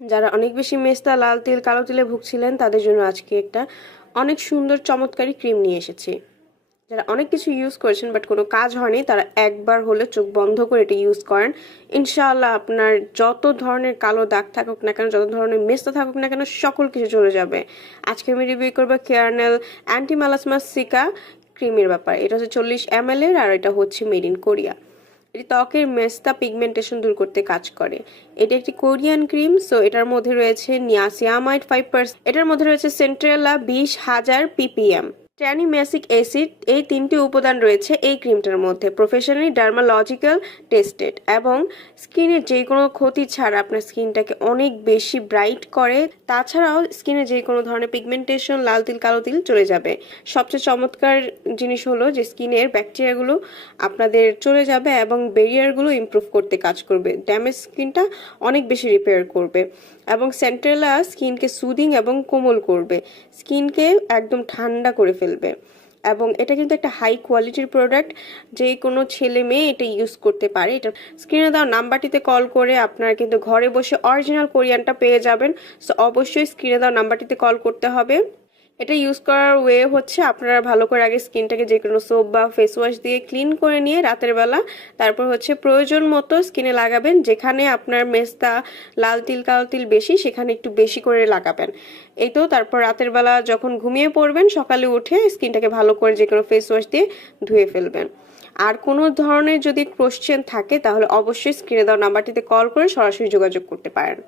যারা অনেক বেশি মেস্তা, লাল তেল, কালো তেলে ভুগছিলেন, তাদের জন্য আজকে একটা অনেক সুন্দর, চমৎকারী ক্রিম নিয়ে এসেছি। যারা অনেক কিছু ইউজ করেছেন বাট কোনো কাজ হয়নি, তারা একবার হলে চোখ বন্ধ করে এটা ইউজ করেন। ইনশাআল্লাহ আপনার যত ধরনের কালো দাগ থাকুক না কেন, যত ধরনের মেস্তা থাকুক না কেন, সকল কিছু চলে যাবে। আজকে আমি রিভিউ করব কেয়ারনেল অ্যান্টি মালাসমাস সিকা ক্রিমের ব্যাপার। এটা হচ্ছে চল্লিশ এম এর, আর এটা হচ্ছে মেড ইন কোরিয়া এটি ত্বকের মেস্তা পিগমেন্টেশন দূর করতে কাজ করে। এটি একটি কোরিয়ান ক্রিম সো এটার মধ্যে রয়েছে নিয়াসিয়ামাইড ফাইভ এটার মধ্যে রয়েছে সেন্ট্রেলা বিশ হাজার পিপিএম ট্যানিম্যাসিক অ্যাসিড এই তিনটি উপাদান রয়েছে এই ক্রিমটার মধ্যে। প্রফেশনালি ডার্মালজিক্যাল টেস্টেড এবং স্কিনের যে কোনো ক্ষতি ছাড়া আপনার স্কিনটাকে অনেক বেশি ব্রাইট করে। তাছাড়াও স্কিনে যে কোনো ধরনের পিগমেন্টেশন, লাল তিল, কালো তিল চলে যাবে। সবচেয়ে চমৎকার জিনিস হলো যে স্কিনের ব্যাকটেরিয়াগুলো আপনাদের চলে যাবে এবং ব্যারিয়ারগুলো ইমপ্রুভ করতে কাজ করবে। ড্যামেজ স্কিনটা অনেক বেশি রিপেয়ার করবে এবং সেন্ট্রেলা স্কিনকে সুদিং এবং কোমল করবে। স্কিনকে একদম ঠান্ডা করে ফেলবে। এবং এটা কিন্তু একটা হাই কোয়ালিটির প্রোডাক্ট যে কোনো ছেলে মেয়ে এটা ইউজ করতে পারে। এটা স্ক্রিনে দেওয়া নাম্বারটিতে কল করে আপনারা কিন্তু ঘরে বসে অরিজিনাল কোরিয়ানটা পেয়ে যাবেন। সো অবশ্যই স্ক্রিনে দেওয়া নাম্বারটিতে কল করতে হবে। এটা ইউজ করার ওয়ে হচ্ছে আপনারা ভালো করে আগে স্কিনটাকে যে কোনো সোপ বা ফেস ওয়াশ দিয়ে ক্লিন করে নিয়ে রাতের বেলা তারপর হচ্ছে প্রয়োজন মতো স্কিনে লাগাবেন, যেখানে আপনার মেস্তা, লাল তিল, কালো তিল বেশি, সেখানে একটু বেশি করে লাগাবেন। এই তো তারপর রাতের বেলা যখন ঘুমিয়ে পড়বেন, সকালে উঠে স্কিনটাকে ভালো করে যে কোনো ফেস ওয়াশ দিয়ে ধুয়ে ফেলবেন। আর কোনো ধরনের যদি কোশ্চেন থাকে, তাহলে অবশ্যই স্ক্রিনে দেওয়া নাম্বারটিতে কল করে সরাসরি যোগাযোগ করতে পারেন।